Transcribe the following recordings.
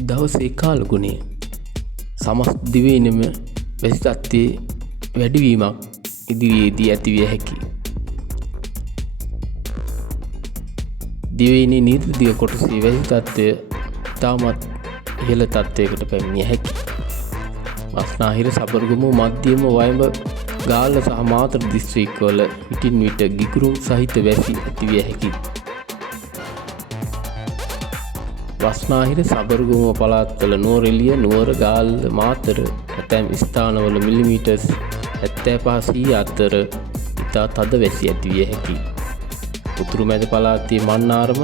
දවසේ කාලගුණය සමස් දිවයිනම වැසි තත්ත්වයේ වැඩිවීමක් ඉදිරියේදී ඇතිවිය හැකියි. දිවයිනේ නිර්දිග කොටසේ වැසි තත්ත්වය ඉතාමත් ඉහළ තත්ත්වයකට පැමිණිය හැකියි. බස්නාහිර සබරගමු මධ්‍යම වයඹ ගාල්ල සහ මාතර දිස්ත්‍රික්කවල විටින් විට ගිගුරුම් සහිත වැසි ඇතිවිය හැකියි. බස්නාහිර සබරගමුව පළාත්වල නුවරඑළිය නුවර ගාල්ල මාතර ඇතැම් ස්ථානවල මිලිමීටර් 75 අතර ඉතා තද වැසි ඇතිවිය හැකියි. උතුරු මැද පළාතේ මන්නාරම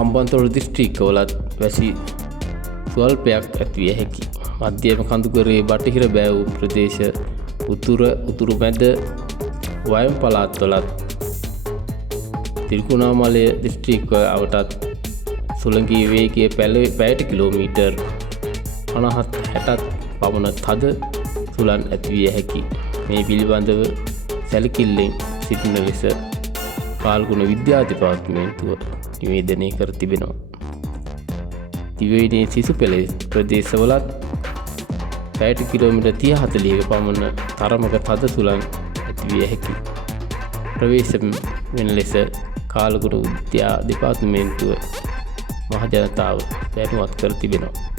අම්බන්තොට දිස්ත්‍රික්කවලත් වැසි ස්වල්පයක් ඇතිවිය හැකියි. මධ්‍යම කඳුකරේ බටහිර බෑවූ ප්‍රදේශ උතුරු මැද වයම් පළාත්වලත් තිරිකුණාමලය දිස්ත්‍රික්කය අවටත් සුළඟී වේගය පැයට කිලෝමීටර් 50-60ක් පමණ තද සුළං ඇතිවිය හැකියි. මේ පිළිබඳව සැලකිල්ලෙන් සිටින ලෙස කාල්ගුණ විද්‍යා දෙපාර්තමේන්තුව නිවේදනය කර තිබෙනවා. දිවයිනේ සිසු පෙළ ප්‍රදේශවලත් පැයට කිලෝමීටර් 30-40ක පමණ තරමක තද සුළං ඇතිවිය හැකියි. ප්‍රවේශ වෙන ලෙස කාලගුණ විද්‍යා දෙපාර්තමේන්තුව මහජනතාව දැනුවත් කර තිබෙනවා.